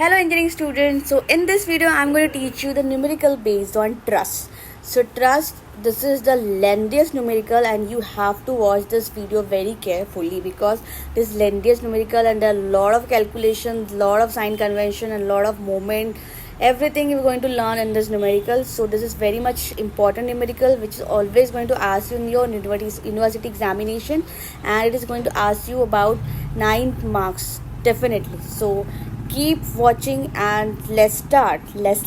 Hello engineering students. So in this video I'm going to teach you the numerical based on trust. So trust, this is the lengthiest numerical and you have to watch this video very carefully because this lengthiest numerical and there are a lot of calculations, lot of sign convention and lot of movement, everything you're going to learn in this numerical. So this is very much important numerical which is always going to ask you in your university examination, and it is going to ask you about 9 marks definitely. So keep watching and let's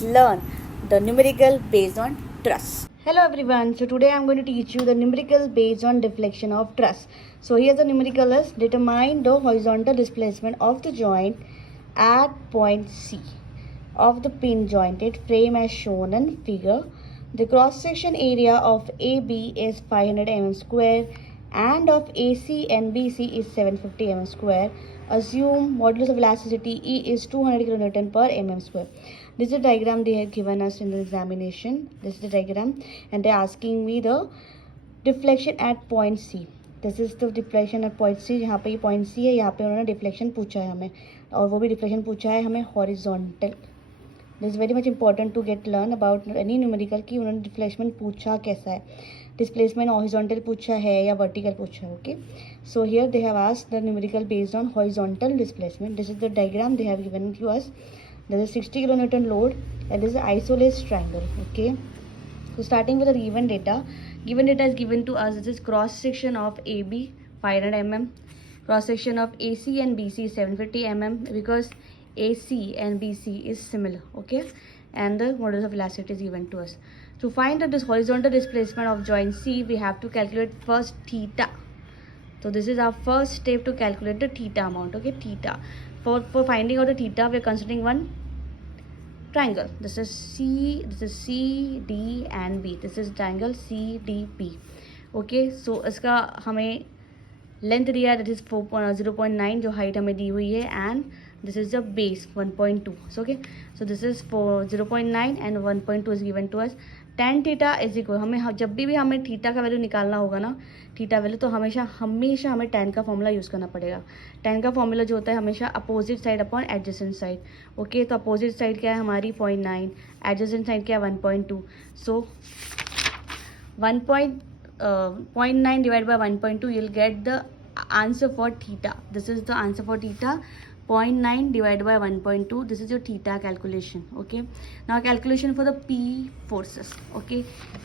learn the numerical based on trust. Hello everyone, so today I'm going to teach you the numerical based on deflection of truss. So here's the numerical is determine the horizontal displacement of the joint at point C of the pin jointed frame as shown in figure. The cross section area of AB is 500 mm square and of AC and BC is 750 mm square. Assume modulus of elasticity E is 200 kN per mm square. This is the diagram they have given us in the examination. This is the diagram and they're asking me the deflection at point C. This is the deflection at point C. यहाँ पे ये point C है, यहाँ पे उन्होंने deflection पूछा है हमें, और वो भी deflection पूछा है हमें horizontal. This is very much important to get learn about any numerical कि उन्होंने डिस्प्लेसमेंट पूछा कैसा है, डिस्प्लेसमेंट हॉरिजॉन्टल पूछा है या वर्टिकल पूछा है. Okay, so here they have asked the numerical based on horizontal displacement. This is the diagram they have given to us. There is 60 kilonewton load and this is isosceles triangle. Okay, so starting with the given data is given to us. This is cross section of AB 500 mm, cross section of AC and BC 750 mm because AC and BC is similar. Okay, and the modulus of elasticity is given to us. To find this horizontal displacement of joint C, we have to calculate first theta. So this is our first step to calculate the theta amount. Okay, theta. For finding out the theta, we are considering one triangle. This is C, D and B. This is triangle CDB. Okay, so इसका हमें length दिया है, that is 0.9 जो height हमें दी हुई है, and this is the base 1.2. So okay, so this is for 0.9 and 1.2 is given to us. tan theta is equal, हमें जब भी हमें थीटा का वैल्यू निकालना होगा ना, थीटा वैल्यू, तो हमेशा हमें tan का फॉर्मूला यूज़ करना पड़ेगा. tan का फॉर्मूला जो होता है हमेशा opposite side upon adjacent side. Okay, तो अपोजिट साइड क्या है हमारी 0.9, एडजेसेंट साइड क्या है 1.2. सो 0.9 divided by 1.2 you'll get the answer for theta. This is the answer for theta. 0.9 divided by 1.2. This is your theta calculation. Okay, now calculation for the P forces. Okay,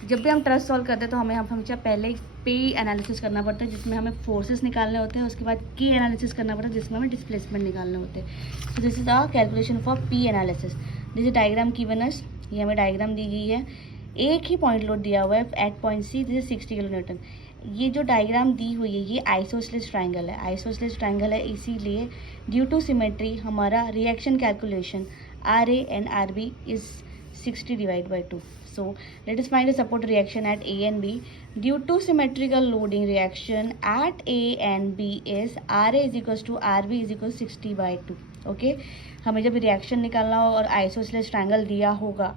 जब भी हम truss solve करते हैं तो हमें हमेशा पहले P analysis करना पड़ता है जिसमें हमें फोर्सेस निकालने होते हैं, उसके बाद K एनालिसिस करना पड़ता है जिसमें हमें डिस्प्लेसमेंट निकालने होते हैं. So this is our calculation for P analysis. This is diagram given us. ये हमें डायग्राम दी गई है, एक ही पॉइंट लोड दिया हुआ है at point C. This is 60 kilonewton. ये जो डायग्राम दी हुई है ये आइसोसेलेस ट्रायंगल है. आइसोसेलेस ट्रायंगल है इसीलिए ड्यू टू सिमेट्री हमारा reaction calculation R A and R B is 60 divide by 2. So let us find the support reaction at A and B. Due to symmetrical loading, reaction at A and B is RA is equals to RB is equals 60 by 2. Okay, हमें जब reaction निकालना हो और isosceles triangle दिया होगा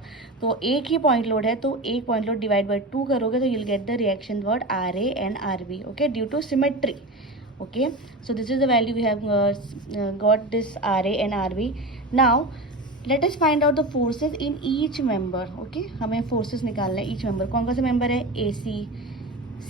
तो एक ही point load है, तो एक पॉइंट लोड डिवाइड बाई 2 करोगे तो you'll get the reaction what RA and RB. Okay, due to symmetry. Okay, so this is the value we have got this RA and RB. Now late us find out the forces in each member. Okay, हमें forces निकालना है each member. कौन कौन से member है? ए सी,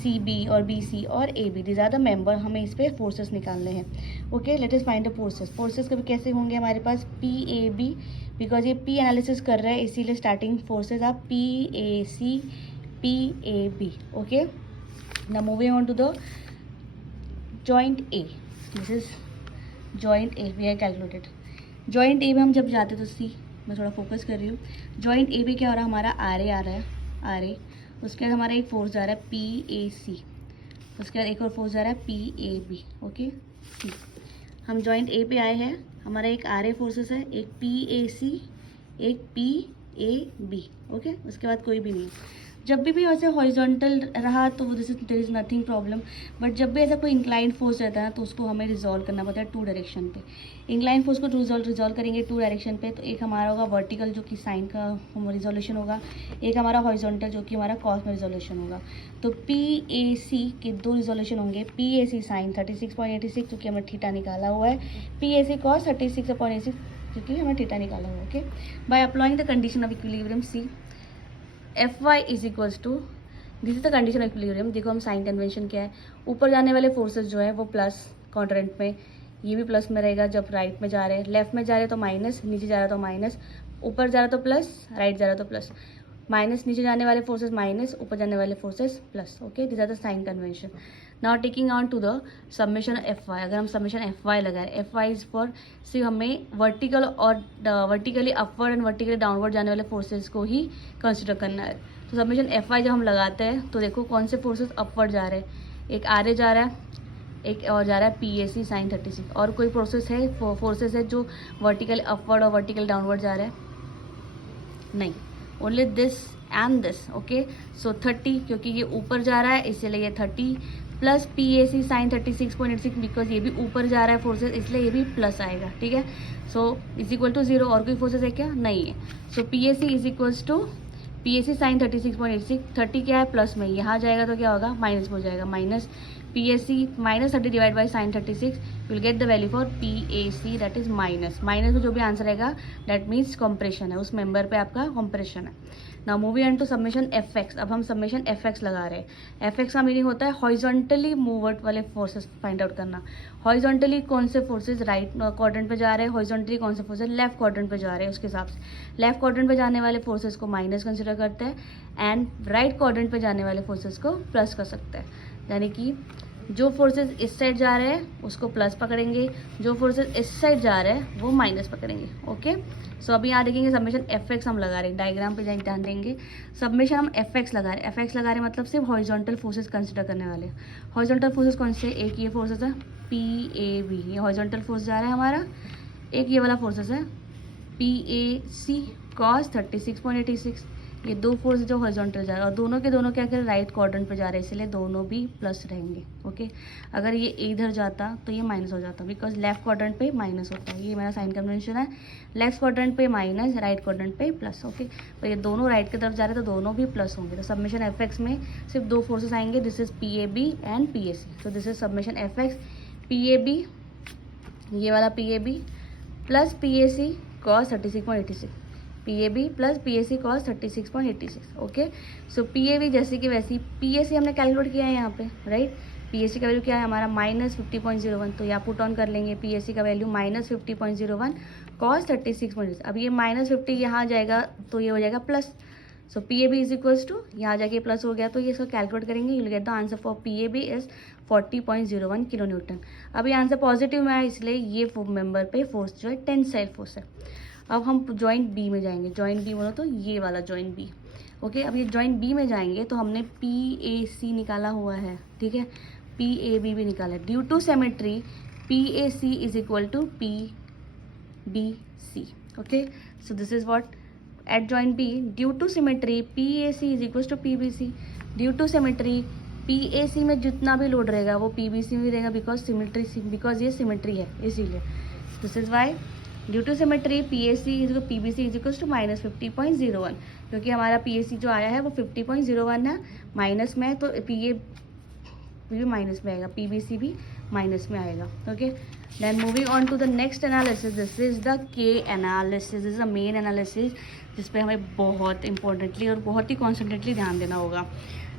C B और B C और A B. This are the member, हमें इस पर फोर्सेज निकालने हैं. Okay, let us find the forces. Forces कभी कैसे होंगे हमारे पास? पी ए बी, बिकॉज ये पी एनालिसिस कर रहा है इसीलिए starting forces are P A C P A B. Okay, now moving on to the joint A. This is joint A. We are calculated joint A में हम जब जाते तो सी, मैं थोड़ा फोकस कर रही हूँ. जॉइंट ए में क्या हो रहा है हमारा? आर ए आ रहा है, आर ए. उसके बाद हमारा एक फोर्स जा रहा है पी ए सी. उसके बाद एक और फोर्स जा रहा है पी ए बी. ओके, हम जॉइंट ए पे आए हैं. हमारा एक आर ए फोर्सेस है, एक पी ए सी, एक पी ए बी. ओके, उसके बाद कोई भी नहीं. जब भी वैसे हॉरिजॉन्टल रहा तो there is nothing problem, but जब भी ऐसा कोई इंक्लाइन फोर्स रहता है ना तो उसको हमें रिजॉल्व करना पड़ता है 2 डायरेक्शन पे. इंक्लाइन फोर्स को रिजॉल्व करेंगे 2 डायरेक्शन पे, तो एक हमारा होगा वर्टिकल जो कि साइन का रिजोल्यूशन होगा, एक हमारा हॉरिजॉन्टल जो कि हमारा कॉस में रिजोल्यूशन होगा. तो पी ए सी के 2 रिजोल्यूशन होंगे. पी ए सी साइन 36.86 जो कि हमने थीटा निकाला हुआ है, पी ए सी कॉस 36.86 क्योंकि हमें थीटा निकाला हुआ। Okay, by applying the condition of equilibrium C F Y is equals to, this is the condition of equilibrium. देखो हम साइन कन्वेंशन क्या है, ऊपर जाने वाले फोर्सेस जो है वो प्लस क्वाड्रेंट में, ये भी प्लस में रहेगा जब राइट में जा रहे हैं, लेफ्ट में जा रहे हैं तो माइनस, नीचे जा रहा तो माइनस, ऊपर जा रहा तो प्लस, राइट जा रहा तो प्लस, माइनस नीचे जाने वाले फोर्सेस माइनस, ऊपर जाने वाले forces plus. Okay, this are the sign convention. Now taking on to the summation F Y, अगर हम समेशन एफ वाई लगाए, एफ वाई इज फॉर सिर्फ हमें वर्टिकल और vertically upward and vertically downward जाने वाले फोर्सेज को ही कंसिडर करना है। तो समेशन एफ वाई जब हम लगाते हैं तो देखो कौन से फोर्सेज अपवर्ड जा रहे हैं, एक आर जा रहा है, एक और जा रहा है पी ए सी साइन 36, और कोई प्रोसेस है फोर्सेस है जो वर्टिकल अपवर्ड और वर्टिकल डाउनवर्ड जा रहा है, नहीं, only this and this. Okay, so 30 क्योंकि ये ऊपर जा रहा है इसलिए ये 30 plus P A C sine 36.86 because ये भी ऊपर जा रहा है फोर्सेस इसलिए ये भी प्लस आएगा। ठीक है, सो इज इक्वल टू 0, और कोई फोर्सेस है क्या, नहीं है। So P A C is equals to P A C sine 36.86, 30 क्या है प्लस में, यहाँ जाएगा तो क्या होगा माइनस हो जाएगा, minus P A C minus 30 divide by sine 36, will get the value for P A C that is minus, minus में जो भी आंसर आएगा दैट मीन्स कॉम्प्रेशन है, उस मेंबर पे आपका कॉम्प्रेशन है। Now moving on to summation F X, अब हम समेशन एफ एक्स लगा रहे हैं। एफ एक्स का मीनिंग होता है हॉरिजॉन्टली मूवर्ड वाले फोर्सेस फाइंड आउट करना, हॉरिजॉन्टली कौन से फोर्सेस राइट क्वाड्रेंट पे जा रहे हैं, हॉरिजॉन्टली कौन से फोर्सेस लेफ्ट क्वाड्रेंट पे जा रहे हैं, उसके हिसाब से लेफ्ट क्वाड्रेंट पे जाने वाले फोर्सेस को माइनस कंसिडर करते हैं एंड राइट क्वाड्रेंट पे जाने वाले फोर्सेस को प्लस कर सकते हैं। यानी कि जो फोर्सेस इस साइड जा रहे हैं उसको प्लस पकड़ेंगे, जो फोर्सेस इस साइड जा रहे हैं वो माइनस पकड़ेंगे। ओके, सो अभी यहाँ देखेंगे समेशन एफ एक्स हम लगा रहे हैं, डायग्राम पे ध्यान देंगे, समेशन हम एफ एक्स लगा रहे हैं। एफ एक्स लगा रहे हैं मतलब सिर्फ हॉरिजॉन्टल फोर्सेस कंसिडर करने वाले। हॉरिजॉन्टल फोर्सेस कौन से, एक ये फोर्सेस है पी ए बी, ये हॉरिजॉन्टल फोर्स जा रहा है हमारा, एक ये वाला फोर्सेस है पी ए सी कॉस 36.86, ये दो फोर्स जो हॉरिजॉन्टल जा रहे हैं और दोनों के दोनों क्या करें राइट क्वाड्रेंट पे जा रहे हैं इसलिए दोनों भी प्लस रहेंगे। ओके, अगर ये इधर जाता तो ये माइनस हो जाता बिकॉज लेफ्ट क्वाड्रेंट पे माइनस होता है, ये मेरा साइन कन्वेंशन है, लेफ्ट क्वाड्रेंट पे माइनस, राइट क्वाड्रेंट पे प्लस। ओके, तो ये दोनों राइट की तरफ जा रहे हैं तो दोनों भी प्लस होंगे। तो सबमिशन एफ एक्स में सिर्फ दो फोर्सेस आएंगे, this is P A B and P A C. तो this is summation F X P A B, ये वाला P A B plus P A C cos 36.86, P A B plus P A C cos 36.86। Okay, so P A B जैसे कि वैसी P A सी हमने calculate किया है यहाँ पे, राइट। पी ए सी का वैल्यू क्या है हमारा माइनस 50.01, तो यहाँ पुट ऑन कर लेंगे पी ए सी का वैल्यू माइनस 50.01 कॉस 36.86। अब ये माइनस 50 यहाँ जाएगा तो ये हो जाएगा plus, so P A B is equals to, यहाँ जाके प्लस हो गया तो ये इसको कैलकुलेट करेंगे, you will get the answer for P A B is 40.01 kilo newton. अब ये आंसर पॉजिटिव में है इसलिए ये मेंबर पे फोर्स जो है टेंसाइल फोर्स है। अब हम जॉइंट बी में जाएंगे, जॉइंट बी बोलो तो ये वाला जॉइंट बी। ओके, अब ये जॉइंट बी में जाएंगे तो हमने पी ए सी निकाला हुआ है, ठीक है, पी ए बी भी निकाला है। Due to symmetry P A C is equal to P B C. Okay, so this is what at joint B, due to symmetry P A C is equal to P B C. Due to symmetry P A C में जितना भी load रहेगा वो P B सी में रहेगा because ये symmetry है इसीलिए। This is why due to symmetry P A C is P B C is equal to minus 50.01, क्योंकि हमारा पी ए सी जो आया है वो 50.01 है, माइनस में है तो पी ए भी माइनस में आएगा, पी बी सी भी माइनस में आएगा। Okay, then moving on to the next analysis, this is the K analysis, is the main analysis जिस पे हमें बहुत इंपॉर्टेंटली और बहुत ही कॉन्सेंट्रेटली ध्यान देना होगा।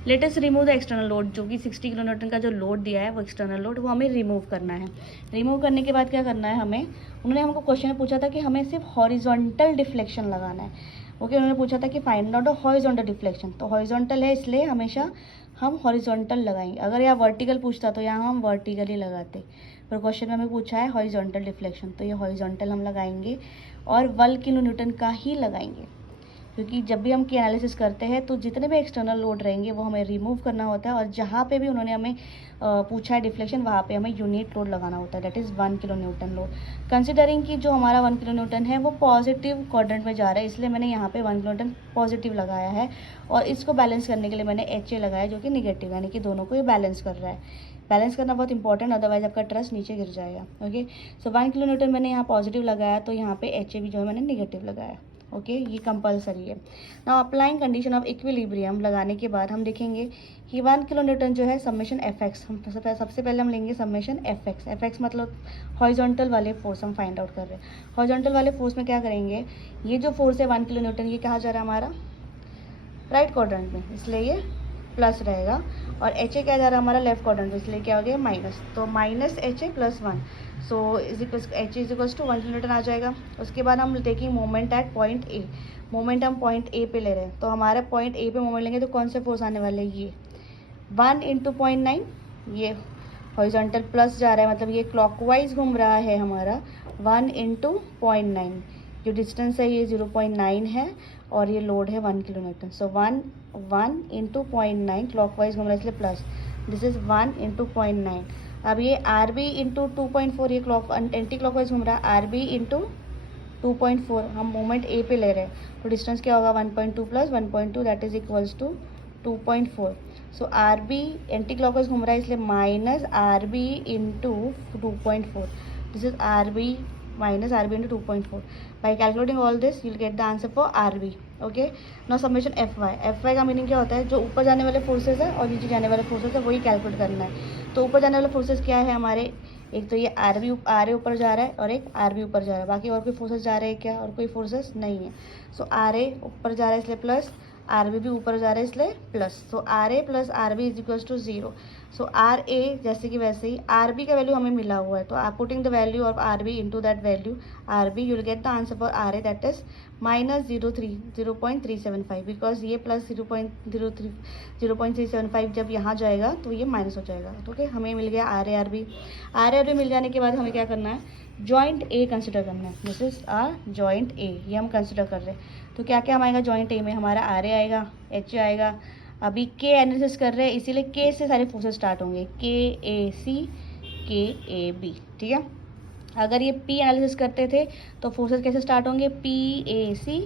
Let us remove the external load, जो कि 60 किलो न्यूटन का जो लोड दिया है वो एक्सटर्नल लोड वो हमें रिमूव करना है। रिमूव करने के बाद क्या करना है हमें, उन्होंने हमको क्वेश्चन में पूछा था कि हमें सिर्फ हॉरिजॉन्टल डिफ्लेक्शन लगाना है। ओके, उन्होंने पूछा था कि फाइंड आउट हॉरिजॉन्टल डिफ्लेक्शन, तो हॉरिजॉन्टल है इसलिए हमेशा हम हॉरिजॉन्टल लगाएंगे। अगर यहाँ वर्टिकल पूछता तो यहाँ हम वर्टिकल ही लगाते, पर क्वेश्चन में हमें पूछा है हॉरिजॉन्टल डिफ्लेक्शन तो ये हॉरिजॉन्टल हम लगाएंगे और 1 किलो न्यूटन का ही लगाएंगे, क्योंकि जब भी हम के एनालिसिस करते हैं तो जितने भी एक्सटर्नल लोड रहेंगे वो हमें रिमूव करना होता है और जहाँ पे भी उन्होंने हमें पूछा है डिफ्लेक्शन वहाँ पे हमें यूनिट लोड लगाना होता है, that is 1 kilo Newton load. Considering कि जो हमारा 1 किलो न्यूटन है वो पॉजिटिव क्वाड्रेंट में जा रहा है इसलिए मैंने यहाँ पे 1 किलो न्यूटन पॉजिटिव लगाया है और इसको बैलेंस करने के लिए मैंने एच ए लगाया जो कि निगेटिव, यानी कि दोनों को ये बैलेंस कर रहा है। बैलेंस करना बहुत इंपॉर्टेंट, अदरवाइज आपका ट्रस्ट नीचे गिर जाएगा। ओके, सो 1 किलो न्यूटन मैंने यहाँ पॉजिटिव लगाया तो यहाँ पे एच ए भी जो है मैंने निगेटिव लगाया। ओके, ये कंपलसरी है। Now applying condition of equilibrium लगाने के बाद हम देखेंगे कि 1 किलो न्यूटन जो है समेशन एफ एक्स, हम सबसे पहले हम लेंगे summation F x. F x मतलब हॉरिजॉन्टल वाले फोर्स हम फाइंड आउट कर रहे हैं। हॉरिजॉन्टल वाले फोर्स में क्या करेंगे, ये जो फोर्स है 1 किलो न्यूटन, ये कहाँ जा रहा है हमारा राइट क्वाड्रेंट में, इसलिए ये प्लस रहेगा, और एच ए क्या जा रहा है हमारा लेफ्ट क्वाड्रेंट में, इसलिए क्या हो गया माइनस, तो minus H A plus 1, so H is equals to 1 kilo newton आ जाएगा। उसके बाद हम देखेंगे moment at point A, moment हम पॉइंट ए पे ले रहे हैं, तो हमारे पॉइंट ए पे मोमेंट लेंगे तो कौन से फोर्स आने वाले हैं, ये 1 इंटू 0.9, ये हॉरिजॉन्टल प्लस जा रहा है मतलब ये क्लॉकवाइज घूम रहा है हमारा 1 इंटू 0.9, जो डिस्टेंस है ये 0.9 है और ये लोड है 1 किलो न्यूटन, सो 1 इंटू 0.9 क्लॉकवाइज घूम रहा है इसलिए प्लस, दिस इज 1 इंटू 0.9। अब ये आर बी इंटू 2.4, ये क्लॉक एंटी क्लॉकवाइज घूम रहा है, आर बी इंटू 2.4, हम मोमेंट ए पे ले रहे हैं तो डिस्टेंस क्या होगा 1.2 plus 1.2 that is equals to 2.4। So R B anticlockwise घूम रहा है इसलिए minus R B into 2.4, this is R B minus RB into 2.4. By calculating all this, you'll get the answer for RB. Okay. Now summation FY. FY का meaning क्या होता है, जो ऊपर जाने वाले फोर्सेस है और नीचे जाने वाले फोर्सेस है वही कैलकुलेट करना है। तो ऊपर जाने वाले फोर्सेस क्या है हमारे, एक तो ये आर ए ऊपर जा रहा है और एक आर बी ऊपर जा रहा है, बाकी और कोई फोर्सेस जा रहे हैं क्या, और कोई फोर्सेस नहीं है। सो आर ए ऊपर जा रहा है इसलिए प्लस, आर बी भी ऊपर जा रहा है इसलिए plus, so R A plus R B is equals to 0। So R A जैसे कि वैसे ही आर बी का वैल्यू हमें मिला हुआ है, तो आप putting the value of R B into that value R B, you will get the answer for R A that is minus 0.375, बिकॉज ये प्लस 0.375 जब यहाँ जाएगा तो ये माइनस हो जाएगा। तो ओके, हमें मिल गया R A R B. R A R B मिल जाने के बाद हमें क्या करना है, जॉइंट ए कंसिडर करना है। दिस इज आ जॉइंट ए, ये हम कंसिडर कर रहे हैं। तो क्या क्या हम आएगा जॉइंट ए में, हमारा आर ए आएगा, एच ए आएगा, अभी के एनालिसिस कर रहे हैं इसीलिए के से सारे फोर्सेस स्टार्ट होंगे, के ए सी के ए बी, ठीक है। अगर ये पी एनालिसिस करते थे तो फोर्सेस कैसे स्टार्ट होंगे, P A C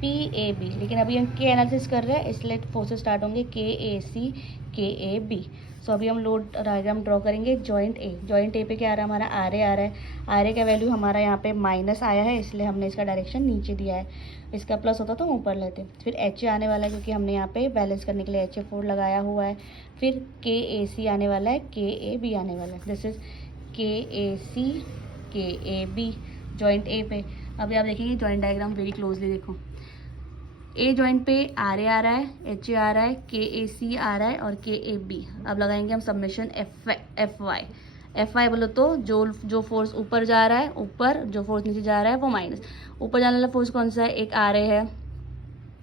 P A B, लेकिन अभी हम के एनालिसिस कर रहे हैं इसलिए फोर्सेस स्टार्ट होंगे के ए सी के ए बी। सो अभी हम लोड डायग्राम ड्रॉ करेंगे जॉइंट ए। जॉइंट ए पे क्या आ रहा है हमारा आर ए आ रहा है, आर ए का वैल्यू हमारा यहाँ पे माइनस आया है इसलिए हमने इसका डायरेक्शन नीचे दिया है, इसका प्लस होता तो हम ऊपर लेते। फिर एच ए आने वाला है क्योंकि हमने यहाँ पे बैलेंस करने के लिए एच ए 4 लगाया हुआ है। फिर के ए सी आने वाला है, के ए बी आने वाला है, दिस इज के ए सी के ए बी जॉइंट ए पे। अभी आप देखेंगे जॉइंट डायग्राम वेरी क्लोजली, देखो ए जॉइंट पे आर ए आ रहा है, एच ए आ रहा है, के ए सी आ रहा है और के ए बी। अब लगाएंगे हम summation F Y. F Y बोलो तो जो फोर्स ऊपर जा रहा है ऊपर, जो फोर्स नीचे जा रहा है वो माइनस। ऊपर जाने वाला फोर्स कौन सा है, एक आर ए है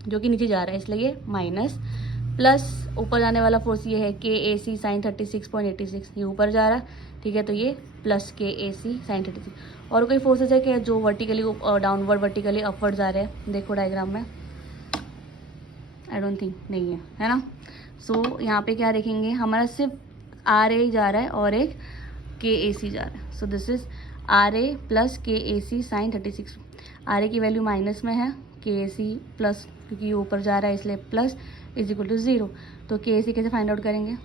जो कि नीचे जा रहा है इसलिए ये माइनस, प्लस ऊपर जाने वाला फोर्स ये है के ए सी साइन 36.86, ये ऊपर जा रहा है, ठीक है, तो ये plus K A C sign 36। और कोई फोर्सेज है कि जो वर्टिकली डाउनवर्ड वर्टिकली अपवर्ड जा रहे हैं, देखो डायग्राम में, आई डोंट थिंक नहीं है ना। सो यहाँ पे क्या देखेंगे, हमारा सिर्फ आर ए जा रहा है और एक के ए सी जा रहा है। So this is R A plus K A C sign 36। R A की वैल्यू माइनस में है, के ए सी प्लस क्योंकि ये ऊपर जा रहा है इसलिए प्लस इज इक्वल टू 0। तो के ए सी कैसे फाइंड आउट करेंगे,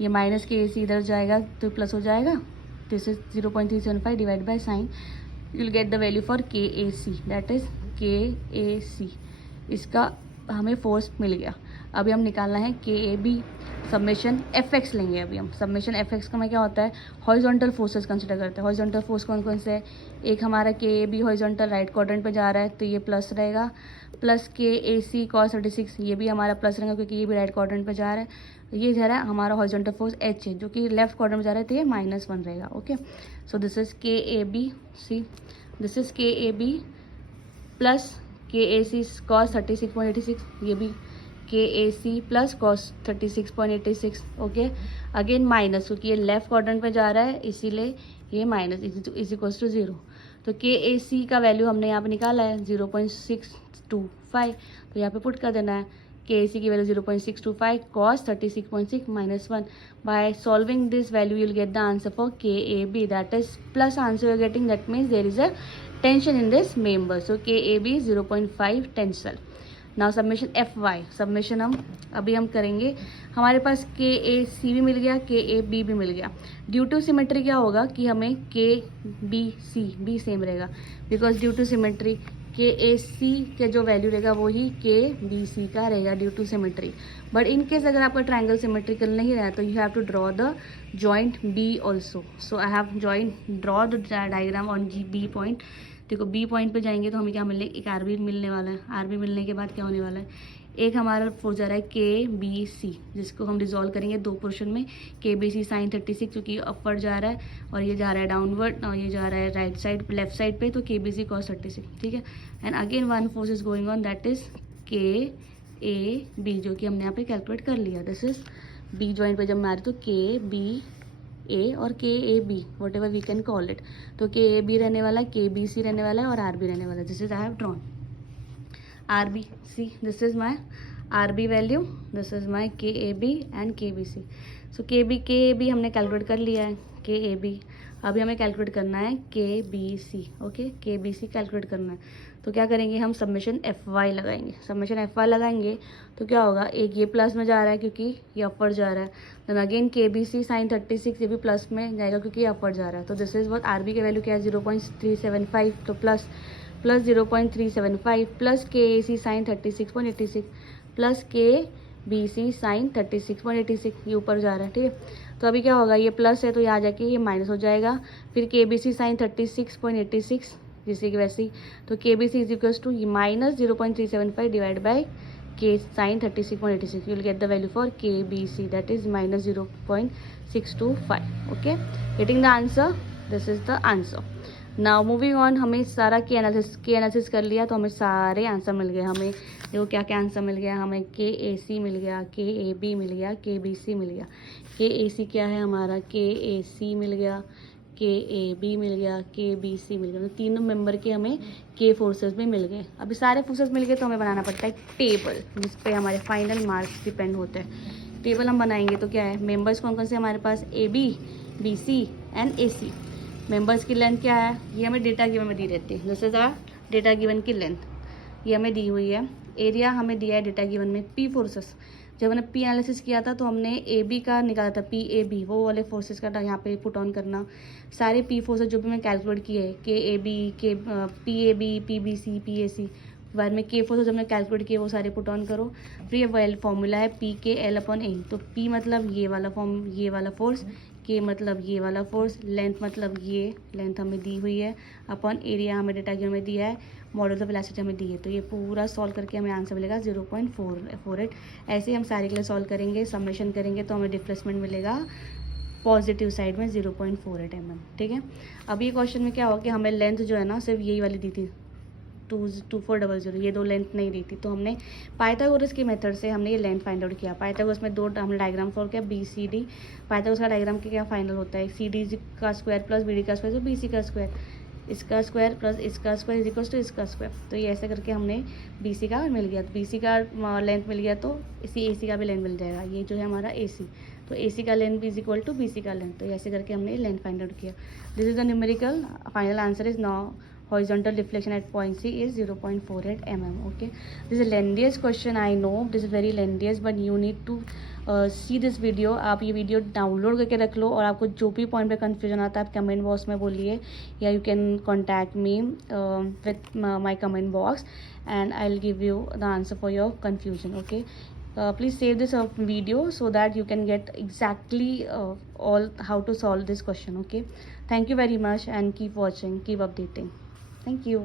ये माइनस के ए सी इधर जाएगा तो प्लस हो जाएगा, this is 0.375 divide by sign, you will get the value for K A C that is K A सी। इसका हमें फोर्स मिल गया। अभी हम निकालना है K A B, summation F X लेंगे। अभी हम सबमिशन एफ एक्स का में क्या होता है, हॉरिजॉन्टल फोर्सेस कंसिडर करते हैं। हॉरिजॉन्टल फोर्स कौन कौन से है, एक हमारा K A B horizontal right quadrant पे जा रहा है तो ये प्लस रहेगा, plus K A C cos 36 ये भी हमारा प्लस रहेगा क्योंकि ये भी राइट क्वाड्रेंट पे जा रहा है। ये जा रहा है हमारा हॉरिजॉन्टल फोर्स एच है जो कि लेफ्ट क्वाड्रेंट में जा रहा है तो ये -1 रहेगा। Okay, so this is K A B C, this is K A B plus K A C cos 36.86, ये भी K A C plus cos 36.86। Okay, again minus क्योंकि ये लेफ्ट क्वाड्रेंट पे जा रहा है इसीलिए ये माइनस इज इक्वल्स टू 0। तो के ए सी का वैल्यू हमने यहाँ पे निकाला है 0.625, तो यहाँ पे पुट कर देना है के ए सी की value 0.625 cos 36.6 -1। By solving this value you will get the answer for K A B that is plus answer you are getting, that means there is a tension in this member, so K A B 0.5 tensile. Now summation F Y, summation अभी हम करेंगे। हमारे पास के A सी भी मिल गया, के A B भी मिल गया। ड्यू टू सिमेट्री क्या होगा कि हमें के बी सी भी सेम रहेगा, बिकॉज ड्यू टू सिमेट्री के ए सी के जो वैल्यू रहेगा वही के बी सी का रहेगा due to symmetry. But in case अगर आपका ट्रायंगल सिमेट्रिकल नहीं रहा तो you have to draw the joint B also. So I have draw the diagram on G B point. देखो बी पॉइंट पे जाएंगे तो हमें क्या मिलने, एक आर बी मिलने वाला है। आर बी मिलने के बाद क्या होने वाला है, एक हमारा फोर्स जा रहा है के बी सी, जिसको हम डिजोल्व करेंगे दो पोर्शन में। के बी सी साइन 36 क्योंकि अपवर्ड जा रहा है और ये जा रहा है डाउनवर्ड और ये जा रहा है राइट साइड लेफ्ट साइड पे, तो के बी सी कॉस 36, ठीक है। And again one force is going on that is K A B, जो कि हमने यहाँ पे कैलकुलेट कर लिया। दिस इज बी जॉइंट पे जब मारे तो के बी ए और K A B whatever we can call it, तो के ए बी रहने वाला है, के बी सी रहने वाला है और आर बी रहने वाला है। This is I have drawn R B C, this is my R B value, this is my K A B and K B C. So K A B हमने calculate कर लिया है, K A B. अभी हमें calculate करना है के B C, okay, के बी सी कैलकुलेट करना है। तो क्या करेंगे हम, समेशन एफ वाई लगाएंगे। समेशन एफ वाई लगाएंगे तो क्या होगा, एक ये प्लस में जा रहा है क्योंकि ये अपर जा रहा है, देन अगेन के बी सी साइन 36 ये भी प्लस में जाएगा क्योंकि ये अपर जा रहा है। तो this is what R B की वैल्यू क्या है 0.375, तो plus 0.375 plus K A C sine 36.86 plus K B C sine 36.86, ये ऊपर जा रहा है, ठीक है। तो अभी क्या होगा, ये प्लस है तो यहाँ जाके ये माइनस हो जाएगा, फिर के बी सी साइन 36.86 जैसे कि वैसे ही, तो K B C is equals to minus 0.375 divide by K sine 36.86, you will get the value for K B C that is minus 0.625, okay. Getting the answer, this is the answer. Now moving on, हमें सारा के analysis कर लिया तो हमें सारे answer मिल गए। हमें देखो क्या क्या आंसर मिल गया, हमें के ए सी मिल गया, के ए बी मिल गया, के बी सी मिल गया। के ए सी क्या है हमारा, के ए सी मिल गया, के ए बी मिल गया, के बी सी मिल गया। तो तीनों मेंबर के हमें के फोर्सेस भी मिल गए। अभी सारे फोर्सेस मिल गए तो हमें बनाना पड़ता है टेबल, जिस पे हमारे फाइनल मार्क्स डिपेंड होते हैं। टेबल हम बनाएंगे तो क्या है, मेंबर्स कौन कौन से हमारे पास, A B, B C and A C. Members की लेंथ क्या है, ये हमें डेटा गिवन में दी रहती है, जैसे डेटा गिवन की लेंथ ये हमें दी हुई है। एरिया हमें दिया है डेटा गिवन में। पी फोर्सेस, जब हमने पी एनालिसिस किया था तो हमने ए बी का निकाला था, पी ए बी, वो वाले फोर्सेस का यहाँ पे पुट ऑन करना। सारे पी फोर्सेस जो भी मैं कैलकुलेट किए, K A B, K P A B, P B C, P A C, बाद में के फोर्सेस हमने कैलकुलेट किए वो सारे पुट ऑन करो। फिर ये फॉर्मूला है पी के एल अपॉन ए, तो पी मतलब ये वाला फोर्स, के मतलब ये वाला फोर्स, लेंथ मतलब ये लेंथ हमें दी हुई है, अपॉन एरिया हमें डेटा गिवन में दिया है, मॉडल ऑफ वेलोसिटी हमें दी है। तो ये पूरा सॉल्व करके हमें आंसर मिलेगा 0.448। ऐसे ही हम सारे के लिए सॉल्व करेंगे, समेशन करेंगे तो हमें डिस्प्लेसमेंट मिलेगा पॉजिटिव साइड में 0.48 mm, ठीक है। अब ये क्वेश्चन में क्या होगा कि हमें लेंथ जो है ना सिर्फ यही वाली दी थी 2400, ये दो लेंथ नहीं दी थी। तो हमने पाइथागोरस की मेथड से हमने ये लेंथ फाइंड आउट किया। पाइथागोरस में दो हमने डायग्राम सॉल्व किया, बी सी डी। पाइथागोरस का डायग्राम के क्या फाइनल होता है, सी डी का स्क्वायर प्लस बी डी का स्क्वायर, तो बी सी का स्क्वायर, इसका स्क्वायर प्लस इसका स्क्वायर इज इक्वल्स टू इसका स्क्वायर। तो ये ऐसे करके हमने बी सी का मिल गया, तो बी सी का लेंथ मिल गया तो इसी ए सी का भी लेंथ मिल जाएगा। ये जो है हमारा ए सी, तो ए सी का लेंथ भी is equal to B C का लेंथ। तो ऐसे करके हमने लेंथ फाइंड आउट किया। This is the numerical, final answer is now horizontal deflection at point C is 0.48 mm. Okay, this is a lengthiest question, I know this is very lengthiest, but you need to see this video. आप ये video download करके रख लो और आपको जो भी point पे confusion आता है आप कमेंट बॉक्स में बोलिए, या you can contact me with my comment box and I will give you the answer for your confusion. Okay, please save this video so that you can get exactly all how to solve this question. Okay, thank you very much and keep watching, keep updating. Thank you.